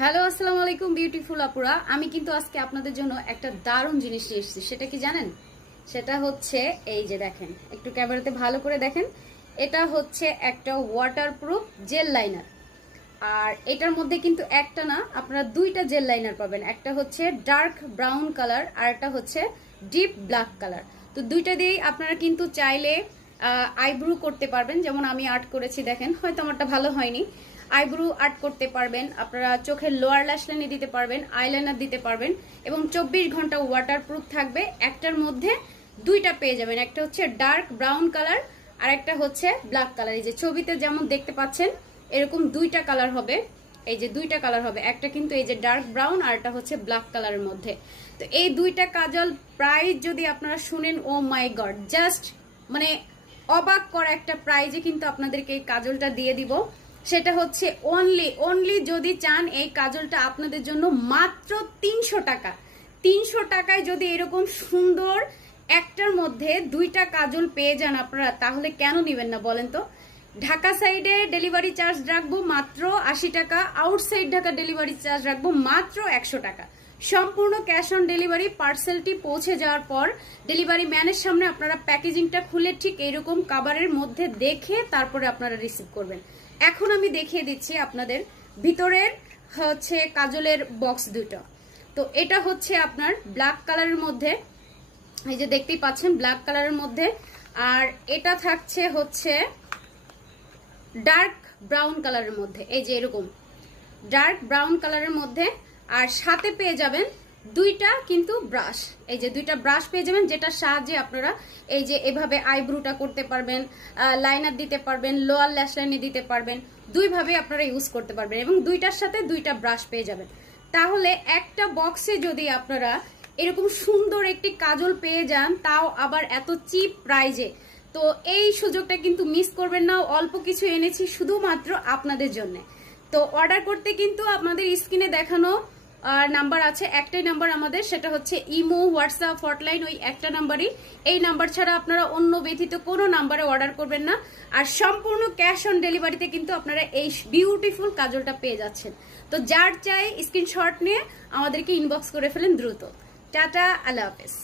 Hello আসসালামু আলাইকুম beautiful আপুরা। আমি কিন্তু আজকে আপনাদের জন্য একটা দারুণ জিনিস নিয়ে এসেছি। সেটা কি জানেন? সেটা হচ্ছে এই যে দেখেন, একটু ক্যামেরাতে ভালো করে দেখেন। এটা হচ্ছে একটা ওয়াটারপ্রুফ জেল লাইনার। আর এটার মধ্যে কিন্তু একটা না, আপনারা দুইটা জেল লাইনার পাবেন। একটা হচ্ছে ডার্ক ব্রাউন কালার আর একটা হচ্ছে ডিপ ব্ল্যাক কালার। তো দুইটা দিয়েই আপনারা কিন্তু চাইলে আইব্রু করতে পারবেন। যেমন আমি আর্ট করেছি, দেখেন হয়তো আমারটা ভালো হয়নি। আইব্রু আর্ট করতে পারবেন, আপনারা চোখের লোয়ার ল্যাশ লাইনে দিতে পারবেন, আইলাইনার দিতে পারবেন এবং 24 ঘন্টা ওয়াটারপ্রুফ থাকবে। একটার মধ্যে দুইটা পেয়ে যাবেন, একটা হচ্ছে ডার্ক ব্রাউন কালার আর একটা হচ্ছে ব্ল্যাক কালার। এই যে ছবিতে যেমন দেখতে পাচ্ছেন এরকম দুইটা কালার হবে। এই যে দুইটা কালার হবে, একটা কিন্তু এই যে ডার্ক ব্রাউন আর একটা হচ্ছে ব্ল্যাক কালারের মধ্যে। তো এই দুইটা কাজল প্রাইস যদি আপনারা শুনেন, ও মাই গড, জাস্ট মানে অবাক করা একটা প্রাইজে কিন্তু আপনাদেরকে এই কাজলটা দিয়ে দিব। সেটা হচ্ছে অনলি যদি চান এই কাজলটা আপনাদের জন্য মাত্র 300 টাকা। 300 টাকায় যদি এরকম সুন্দর একটার মধ্যে দুইটা কাজল পেয়ে যান আপনারা, তাহলে কেন নেবেন না বলেন তো? ঢাকা সাইডে ডেলিভারি চার্জ রাখবো মাত্র 80 টাকা, আউটসাইড ঢাকা ডেলিভারি চার্জ রাখবো মাত্র 100 টাকা। সম্পূর্ণ ক্যাশ অন ডেলিভারি। পার্সেলটি পৌঁছে যাওয়ার পর ডেলিভারি ম্যানের সামনে আপনারা প্যাকেজিংটা খুলে ঠিক এইরকম কাভারের মধ্যে দেখে তারপরে আপনারা রিসিভ করবেন। এখন আমি দেখিয়ে দিচ্ছি আপনাদের ভিতরের হচ্ছে কাজলের বক্স দুটো। তো এটা হচ্ছে আপনার ব্ল্যাক কালারের মধ্যে, এই যে দেখতেই পাচ্ছেন ব্ল্যাক কালারের মধ্যে। আর এটা থাকছে হচ্ছে ডার্ক ব্রাউন কালারের মধ্যে, এই যে এরকম ডার্ক ব্রাউন কালারের মধ্যে। আর সাথে পেয়ে যাবেন দুইটা কিন্তু ব্রাশ, এই যে দুইটা ব্রাশ পেয়ে যাবেন, যেটার সাহায্যে আপনারা এই যে এভাবে আইব্রুটা করতে পারবেন, লাইনার দিতে পারবেন, লোয়ার ল্যাশ লাইনে দিতে পারবেন। দুইভাবে আপনারা ইউজ করতে পারবেন এবং দুইটার সাথে দুইটা ব্রাশ পেয়ে যাবেন। তাহলে একটা বক্সে যদি আপনারা এরকম সুন্দর একটি কাজল পেয়ে যান, তাও আবার এত চিপ প্রাইজে, তো এই সুযোগটা কিন্তু মিস করবেন না। অল্প কিছু এনেছি শুধুমাত্র আপনাদের জন্য। তো অর্ডার করতে কিন্তু আপনাদের স্ক্রিনে দেখানো নাম্বার আছে, একটাই নাম্বার আমাদের, সেটা হচ্ছে ইমো, হোয়াটসঅ্যাপ, হটলাইন, ওই একটা নাম্বারই। এই নাম্বার ছাড়া আপনারা অন্য ব্যতীত কোনো নাম্বারে অর্ডার করবেন না। আর সম্পূর্ণ ক্যাশ অন ডেলিভারিতে কিন্তু আপনারা এই বিউটিফুল কাজলটা পেয়ে যাচ্ছেন। তো যার চাই স্ক্রিনশট নিয়ে আমাদেরকে ইনবক্স করে ফেলেন দ্রুত। টাটা, আল্লাহ হাফেজ।